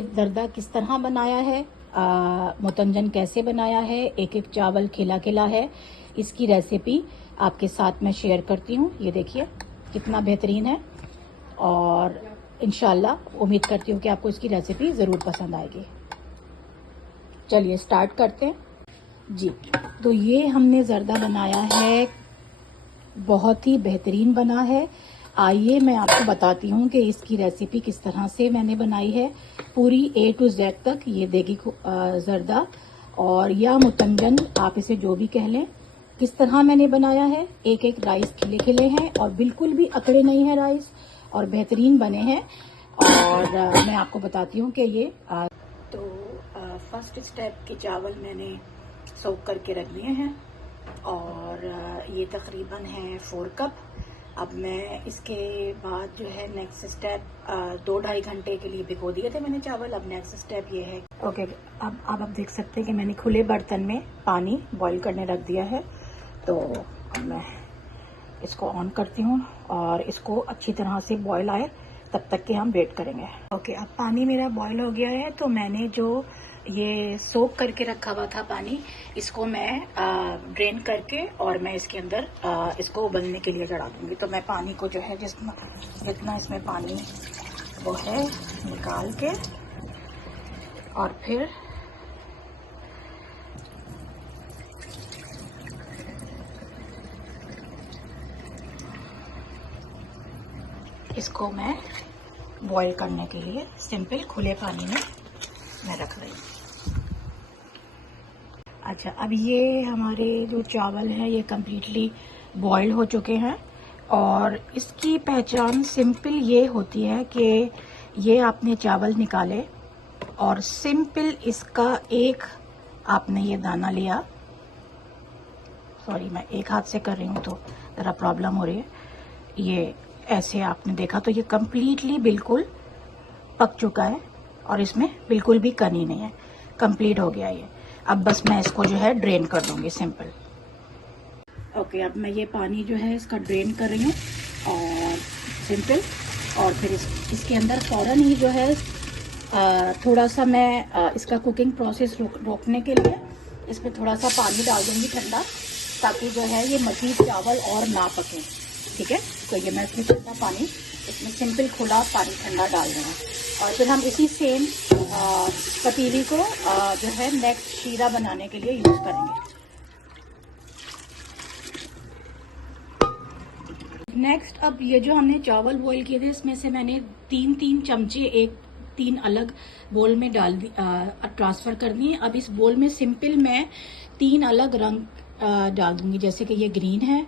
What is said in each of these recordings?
जर्दा किस तरह बनाया है, मुतंजन कैसे बनाया है, एक एक चावल खिला खिला है, इसकी रेसिपी आपके साथ मैं शेयर करती हूँ। ये देखिए कितना बेहतरीन है और इंशाल्लाह उम्मीद करती हूँ कि आपको इसकी रेसिपी ज़रूर पसंद आएगी। चलिए स्टार्ट करते हैं जी। तो ये हमने जर्दा बनाया है, बहुत ही बेहतरीन बना है। आइए मैं आपको बताती हूँ कि इसकी रेसिपी किस तरह से मैंने बनाई है, पूरी A to Z तक। ये देगी जर्दा और या मुतंजन, आप इसे जो भी कह लें, किस तरह मैंने बनाया है। एक एक राइस खिले खिले हैं और बिल्कुल भी अकड़े नहीं है राइस, और बेहतरीन बने हैं। और मैं आपको बताती हूँ कि ये फर्स्ट स्टेप के चावल मैंने सोक करके रख लिए हैं और ये तकरीबन है 4 कप। अब मैं इसके बाद जो है नेक्स्ट स्टेप 2-2.5 घंटे के लिए भिगो दिए थे मैंने चावल। अब नेक्स्ट स्टेप ये है, ओके अब आप देख सकते हैं कि मैंने खुले बर्तन में पानी बॉईल करने रख दिया है। तो अब मैं इसको ऑन करती हूँ और इसको अच्छी तरह से बॉईल आए तब तक के हम वेट करेंगे। ओके अब पानी मेरा बॉईल हो गया है। तो मैंने जो ये सोक करके रखा हुआ था पानी, इसको मैं ड्रेन करके और मैं इसके अंदर इसको उबलने के लिए चढ़ा दूंगी। तो मैं पानी को जो है जितना इसमें पानी वो है निकाल के और फिर इसको मैं बॉईल करने के लिए सिंपल खुले पानी में मैं रख रही हूँ। अच्छा अब ये हमारे जो चावल हैं ये कम्प्लीटली बॉईल हो चुके हैं और इसकी पहचान सिंपल ये होती है कि ये आपने चावल निकाले और सिंपल इसका एक आपने ये दाना लिया, सॉरी मैं एक हाथ से कर रही हूँ तो ज़रा प्रॉब्लम हो रही है। ये ऐसे आपने देखा तो ये कम्प्लीटली बिल्कुल पक चुका है और इसमें बिल्कुल भी कनी नहीं है, कंप्लीट हो गया ये। अब बस मैं इसको जो है ड्रेन कर दूंगी सिंपल। ओके अब मैं ये पानी जो है इसका ड्रेन कर रही हूँ और सिंपल, और फिर इसके अंदर फ़ौरन ही जो है थोड़ा सा मैं इसका कुकिंग प्रोसेस रोकने के लिए इसमें थोड़ा सा पानी डाल दूंगी ठंडा, ताकि जो है ये मज़ीद चावल और ना पके। ठीक है, तो ये मैं इसमें ठंडा पानी, इसमें सिंपल खुला पानी ठंडा डाल दूँगा और फिर हम इसी सेम पतीली को जो है नेक्स्ट शीरा बनाने के लिए यूज़ करेंगे। नेक्स्ट अब ये जो हमने चावल बॉईल किए थे इसमें से मैंने 3-3 चमचे 3 अलग बोल में डाल दी, ट्रांसफ़र कर दिए। अब इस बोल में सिंपल मैं 3 अलग रंग डाल दूंगी, जैसे कि ये ग्रीन है,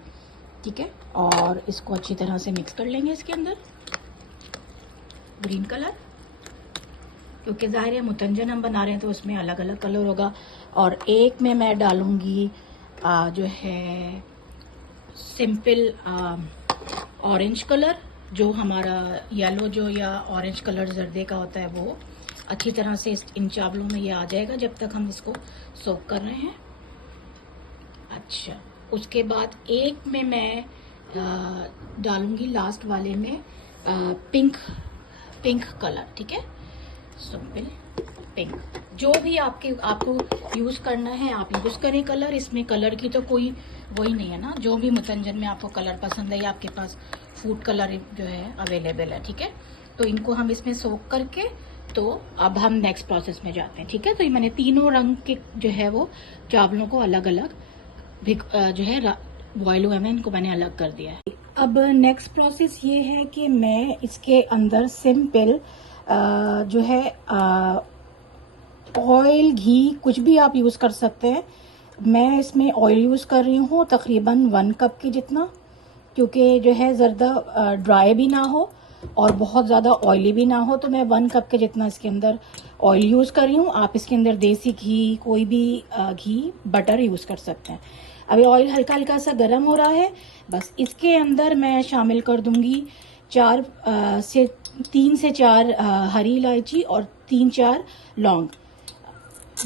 ठीक है, और इसको अच्छी तरह से मिक्स कर लेंगे इसके अंदर ग्रीन कलर, क्योंकि ज़ाहिर है मुतंजन हम बना रहे हैं तो उसमें अलग अलग कलर होगा। और एक में मैं डालूंगी जो है सिंपल ऑरेंज कलर, जो हमारा येलो जो या ऑरेंज कलर जर्दे का होता है वो अच्छी तरह से इन चावलों में ये आ जाएगा जब तक हम इसको सोक कर रहे हैं। अच्छा उसके बाद एक में मैं डालूंगी लास्ट वाले में पिंक कलर, ठीक है, सिंपल पिंक। जो भी आपको यूज़ करना है आप यूज़ करें कलर, इसमें कलर की तो कोई वही नहीं है ना। जो भी मुतंजन में आपको कलर पसंद है या आपके पास फूड कलर जो है अवेलेबल है, ठीक है। तो इनको हम इसमें सोक करके तो अब हम नेक्स्ट प्रोसेस में जाते हैं, ठीक है। तो ये मैंने तीनों रंग के जो है वो चावलों को अलग अलग जो है बॉयल हुए में इनको मैंने अलग कर दिया है। अब नेक्स्ट प्रोसेस ये है कि मैं इसके अंदर सिंपल जो है ऑयल घी कुछ भी आप यूज़ कर सकते हैं। मैं इसमें ऑयल यूज़ कर रही हूँ तकरीबन 1 कप के जितना, क्योंकि जो है ज़र्दा ड्राई भी ना हो और बहुत ज़्यादा ऑयली भी ना हो। तो मैं 1 कप के जितना इसके अंदर ऑयल यूज़ कर रही हूँ। आप इसके अंदर देसी घी, कोई भी घी, बटर यूज़ कर सकते हैं। अभी ऑयल हल्का हल्का सा गर्म हो रहा है, बस इसके अंदर मैं शामिल कर दूंगी 3 से 4 हरी इलायची और 3-4 लौंग,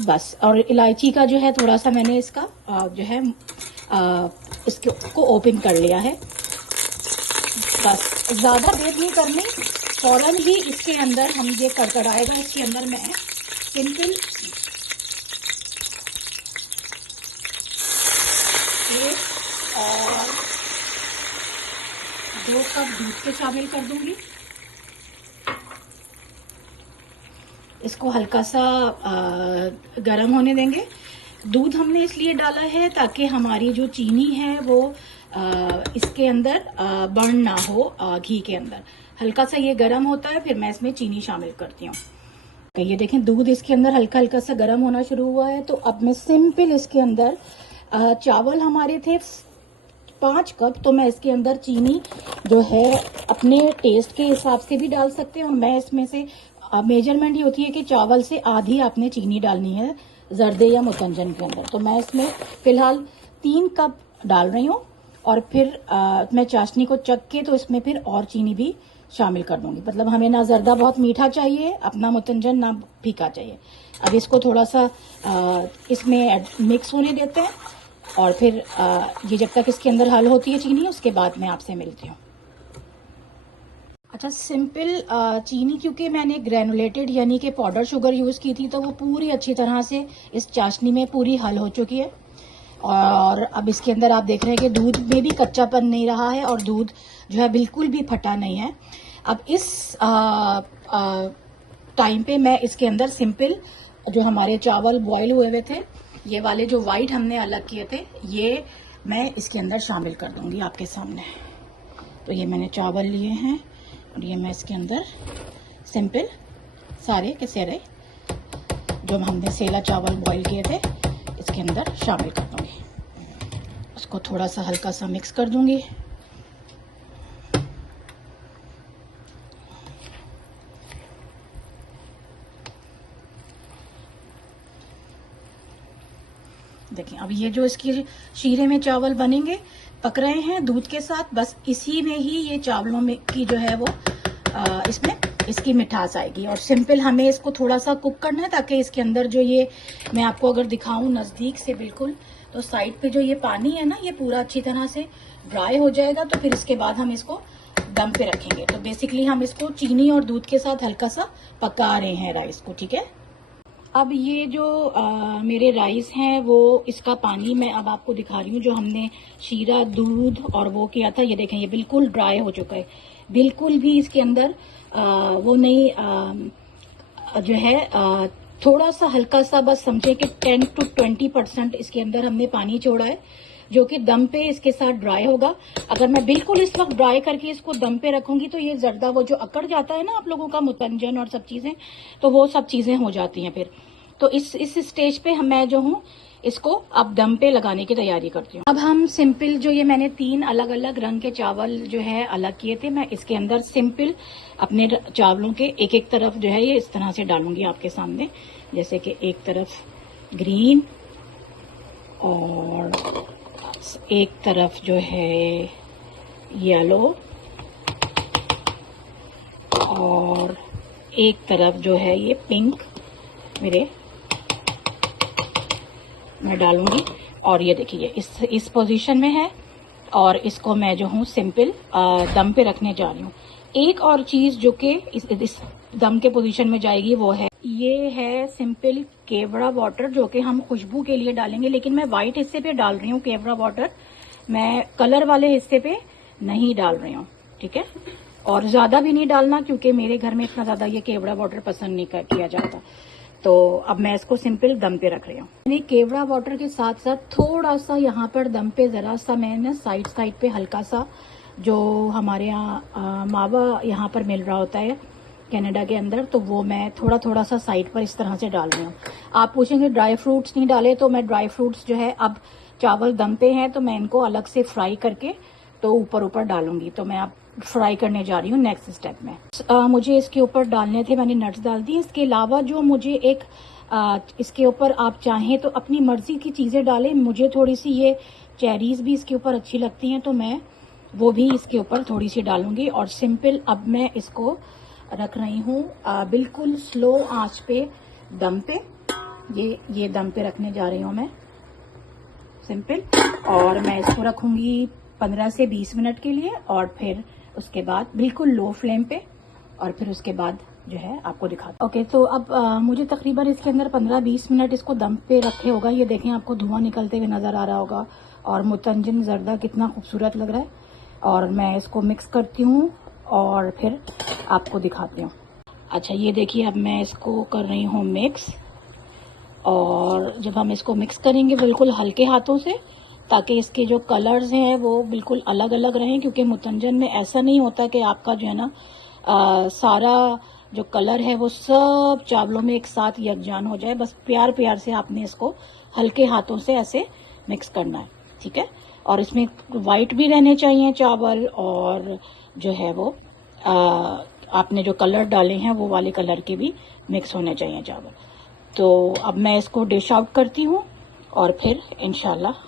बस। और इलायची का जो है थोड़ा सा मैंने इसका जो है इसको ओपन कर लिया है, बस। ज़्यादा देर नहीं करनी, फौरन ही इसके अंदर हम ये कड़कड़ाएगा, इसके अंदर मैं सिंपल और 2 कप दूध के शामिल कर दूंगी। इसको हल्का सा गर्म होने देंगे। दूध हमने इसलिए डाला है ताकि हमारी जो चीनी है वो इसके अंदर बर्न ना हो घी के अंदर। हल्का सा ये गर्म होता है, फिर मैं इसमें चीनी शामिल करती हूँ। तो ये देखें दूध इसके अंदर हल्का हल्का सा गर्म होना शुरू हुआ है। तो अब मैं सिंपल इसके अंदर चावल हमारे थे 5 कप, तो मैं इसके अंदर चीनी जो है अपने टेस्ट के हिसाब से भी डाल सकते हैं। और मैं इसमें से मेजरमेंट ही होती है कि चावल से आधी आपने चीनी डालनी है जर्दे या मुतंजन के अंदर। तो मैं इसमें फिलहाल 3 कप डाल रही हूँ और फिर मैं चाशनी को चख के तो इसमें फिर और चीनी भी शामिल कर दूंगी। मतलब हमें ना जर्दा बहुत मीठा चाहिए, अपना मुतंजन ना फीका चाहिए। अब इसको थोड़ा सा इसमें मिक्स होने देते हैं और फिर ये जब तक इसके अंदर हल होती है चीनी, उसके बाद मैं आपसे मिलती हूँ। अच्छा, सिंपल चीनी क्योंकि मैंने ग्रेनुलेटेड यानी कि पाउडर शुगर यूज़ की थी, तो वो पूरी अच्छी तरह से इस चाशनी में पूरी हल हो चुकी है। और अब इसके अंदर आप देख रहे हैं कि दूध में भी कच्चापन नहीं रहा है और दूध जो है बिल्कुल भी फटा नहीं है। अब इस टाइम पे मैं इसके अंदर सिंपल जो हमारे चावल बॉईल हुए थे, ये वाले जो वाइट हमने अलग किए थे, ये मैं इसके अंदर शामिल कर दूंगी आपके सामने। तो ये मैंने चावल लिए हैं और ये मैं इसके अंदर सिंपल सारे के सारे जो हमने सेला चावल बॉईल किए थे इसके अंदर शामिल कर दूंगी। उसको थोड़ा सा हल्का सा मिक्स कर दूंगी। देखिए अब ये जो इसकी शीरे में चावल बनेंगे पक रहे हैं दूध के साथ, बस इसी में ही ये चावलों में की जो है वो इसमें इसकी मिठास आएगी। और सिंपल हमें इसको थोड़ा सा कुक करना है ताकि इसके अंदर जो ये मैं आपको अगर दिखाऊं नजदीक से बिल्कुल, तो साइड पे जो ये पानी है ना, ये पूरा अच्छी तरह से ड्राई हो जाएगा। तो फिर इसके बाद हम इसको दम पे रखेंगे। तो बेसिकली हम इसको चीनी और दूध के साथ हल्का सा पका रहे हैं राइस को, ठीक है। अब ये जो मेरे राइस हैं वो इसका पानी मैं अब आपको दिखा रही हूँ, जो हमने शीरा दूध और वो किया था। ये देखें ये बिल्कुल ड्राई हो चुका है, बिल्कुल भी इसके अंदर वो नहीं जो है थोड़ा सा हल्का सा बस समझे कि 10 to 20% इसके अंदर हमने पानी छोड़ा है, जो कि दम पे इसके साथ ड्राई होगा। अगर मैं बिल्कुल इस वक्त ड्राई करके इसको दम पे रखूंगी तो ये जर्दा वो जो अकड़ जाता है ना आप लोगों का मुतंजन और सब चीजें, तो वो सब चीजें हो जाती हैं फिर। तो इस स्टेज पे मैं जो हूँ इसको अब दम पे लगाने की तैयारी करती हूँ। अब हम सिंपल जो ये मैंने 3 अलग अलग रंग के चावल जो है अलग किए थे, मैं इसके अंदर सिंपल अपने चावलों के एक एक तरफ जो है ये इस तरह से डालूंगी आपके सामने। जैसे कि एक तरफ ग्रीन और एक तरफ जो है येलो और एक तरफ जो है ये पिंक मैं डालूंगी। और ये देखिए इस पोजीशन में है और इसको मैं जो हूँ सिंपल दम पे रखने जा रही हूँ। एक और चीज जो कि इस दम के पोजीशन में जाएगी वो है ये है सिंपल केवड़ा वाटर, जो कि हम खुशबू के लिए डालेंगे। लेकिन मैं व्हाइट हिस्से पे डाल रही हूँ केवड़ा वाटर, मैं कलर वाले हिस्से पे नहीं डाल रही हूँ, ठीक है। और ज्यादा भी नहीं डालना क्योंकि मेरे घर में इतना ज्यादा ये केवड़ा वाटर पसंद नहीं किया जाता। तो अब मैं इसको सिंपल दम पे रख रही हूँ। मैंने केवड़ा वाटर के साथ साथ थोड़ा सा यहाँ पर दम पे जरा सा मैंने साइड पे हल्का सा जो हमारे यहाँ मावा यहाँ पर मिल रहा होता है कनाडा के अंदर, तो वो मैं थोड़ा सा साइड पर इस तरह से डाल रही हूँ। आप पूछेंगे ड्राई फ्रूट्स नहीं डाले, तो मैं ड्राई फ्रूट्स जो है अब चावल दम पे हैं तो मैं इनको अलग से फ्राई करके तो ऊपर डालूंगी। तो मैं अब फ्राई करने जा रही हूँ नेक्स्ट स्टेप में। मुझे इसके ऊपर डालने थे, मैंने नट्स डाल दी। इसके अलावा जो मुझे एक इसके ऊपर आप चाहें तो अपनी मर्जी की चीजें डालें। मुझे थोड़ी सी ये चेरीज भी इसके ऊपर अच्छी लगती हैं तो मैं वो भी इसके ऊपर थोड़ी सी डालूंगी। और सिंपल अब मैं इसको रख रही हूँ बिल्कुल स्लो आंच पे दम पे। ये दम पे रखने जा रही हूँ मैं सिंपल, और मैं इसको रखूंगी 15 से 20 मिनट के लिए। और फिर उसके बाद बिल्कुल लो फ्लेम पे और फिर उसके बाद जो है आपको दिखाता हूँ। ओके, तो अब मुझे तकरीबन इसके अंदर 15-20 मिनट इसको दम पे रखे होगा। ये देखें, आपको धुआं निकलते हुए नज़र आ रहा होगा और मुतंजन जर्दा कितना खूबसूरत लग रहा है। और मैं इसको मिक्स करती हूँ और फिर आपको दिखाती हूँ। अच्छा, ये देखिए, अब मैं इसको कर रही हूँ मिक्स। और जब हम इसको मिक्स करेंगे बिल्कुल हल्के हाथों से, ताकि इसके जो कलर्स हैं वो बिल्कुल अलग अलग रहें, क्योंकि मुतंजन में ऐसा नहीं होता कि आपका जो है ना सारा जो कलर है वो सब चावलों में एक साथ यकजान हो जाए। बस प्यार प्यार से आपने इसको हल्के हाथों से ऐसे मिक्स करना है, ठीक है। और इसमें वाइट भी रहने चाहिए चावल, और जो है वो आपने जो कलर डाले हैं वो वाले कलर के भी मिक्स होने चाहिए चावल। तो अब मैं इसको डिश आउट करती हूँ और फिर इंशाल्लाह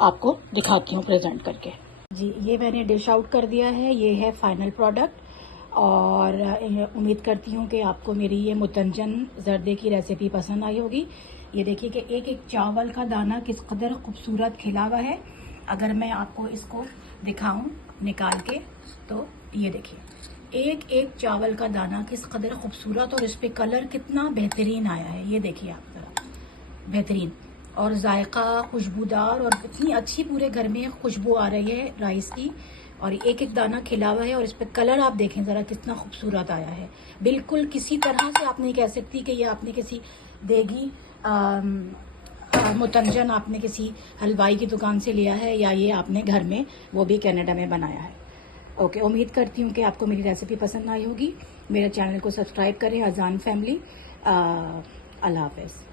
आपको दिखाती हूँ प्रेजेंट करके। जी, ये मैंने डिश आउट कर दिया है। ये है फाइनल प्रोडक्ट। और उम्मीद करती हूँ कि आपको मेरी ये मुतंजन जर्दे की रेसिपी पसंद आई होगी। ये देखिए कि एक एक चावल का दाना किस कदर खूबसूरत खिला हुआ है। अगर मैं आपको इसको दिखाऊं निकाल के, तो ये देखिए एक एक चावल का दाना किस कदर खूबसूरत, और इस पे कलर कितना बेहतरीन आया है। ये देखिए आप जरा, बेहतरीन, और जायका खुशबूदार, और इतनी अच्छी पूरे घर में खुशबू आ रही है राइस की। और एक एक दाना खिला हुआ है, और इस पे कलर आप देखें ज़रा कितना खूबसूरत आया है। बिल्कुल किसी तरह से आप नहीं कह सकती कि ये आपने किसी देगी मुतंजन आपने किसी हलवाई की दुकान से लिया है, या ये आपने घर में वो भी कनाडा में बनाया है। ओके, उम्मीद करती हूँ कि आपको मेरी रेसिपी पसंद आई होगी। मेरे चैनल को सब्सक्राइब करें, अजान फैमिली। अल्लाह हाफ़िज़।